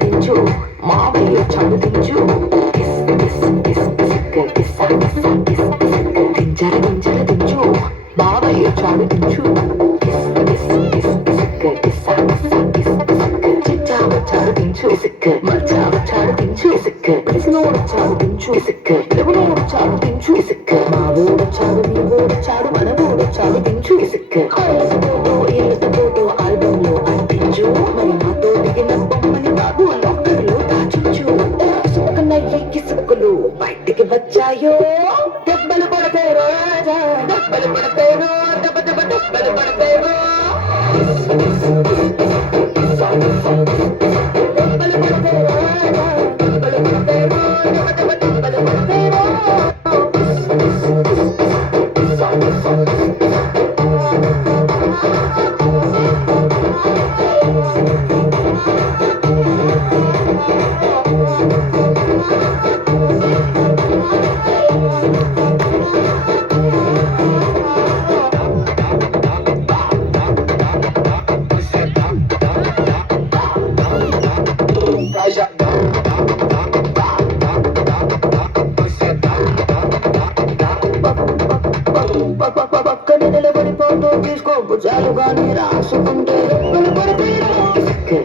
దించు మావయ్య చాడు దించు దించు మావయ్య చాడు దించు చిచ్చావ చాడు దించు మర్చావ చాడు దించు పిలిసినోడు చాడు దించు ఎవరోడు చాడు దించు మా ఊడు చాడు మీ ఊడు చాడు మన ఊడు చాడు దించు ఇళ్ళతో ఆల్బమ్ లో అంటించు మరి నాతో దిగిన బొమ్మని బాబు లాకర్లో దాచించు సుక్కనయ్యి సుక్కులు బయటికి వచ్చాయో దెబ్బలు పడతాయి రాజా దెబ్బలు పడతాయి దెబ్బ దెబ్బ దెబ్బలు పడతాయి దెబ్బలు పడతాయి రాజా దెబ్బలు పడతాయి దెబ్బ దెబ్బ దెబ్బలు పడతాయి పక్కన నిలబడి ఫోటో తీసుకో భుజాలు గాని రాసుకుంటే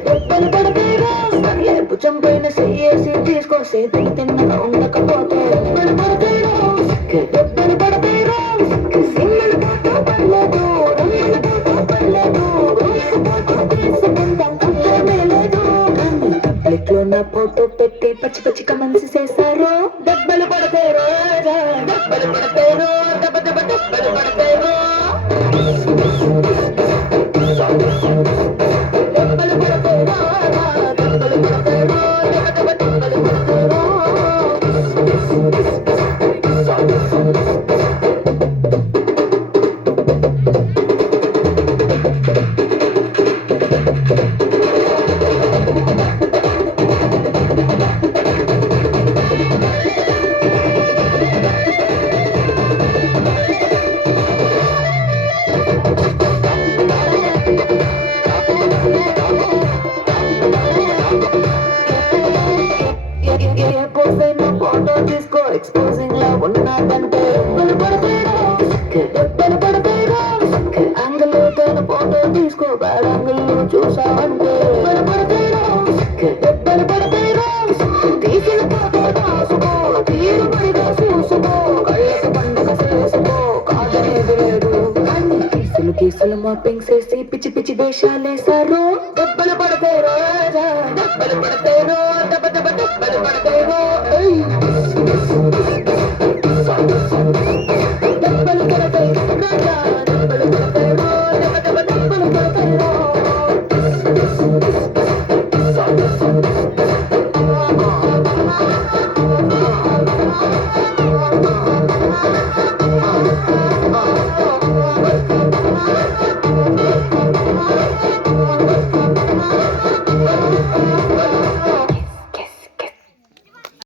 దెబ్బలు పడతాయిరా సర్లే భుజం పైన చెయ్యేసి తీసుకో చేతులు తిన్నగా ఉండకపోతే దెబ్బలు పడతాయిరా దెబ్బలు పడతాయిరా సిమ్మలు పోటో పడలేదు రమ్మల పోటో పడలేదు తీసుకుందాం అర్థమే లేదు కానీ పబ్లిక్ లో నా ఫోటో పెట్టి పచ్చి పచ్చిగా మంచి చేశారు దెబ్బలు పడతాయి రాజా దెబ్బలు పడతాయి దెబ్బ దెబ్బ దెబ్బలు పడతాయి దెబ్బలు పడతాయి రాజా దెబ్బలు పడతాయి దెబ్బ దెబ్బ దెబ్బలు పడతాయి ఫోటో తీసుకో ఎక్స్పోజింగ్ లా ఉన్నదంటే దెబ్బలు పడతాయి యాంగిల్ తన ఫోటో తీసుకో బ్యాడ్ యాంగిల్ లో చూసావంటే దెబ్బలు పడతాయి తీసిన ఫోటో దాసుకో తీరుబడిగా చూసుకో కళ్ళకు పండుగ చేసుకో కాదనేది లేదు కానీ కేసులు మాపింగ్ చేసి పిచ్చి పిచ్చి దేశాలేసారు దెబ్బలు పడతాయి రాజా దెబ్బలు పడతాయి దెబ్బ దెబ్బ దెబ్బలు పడతాయి దెబ్బలు పడతాయి రాజా దెబ్బలు పడతాయి దెబ్బ దెబ్బ దెబ్బలు పడతాయి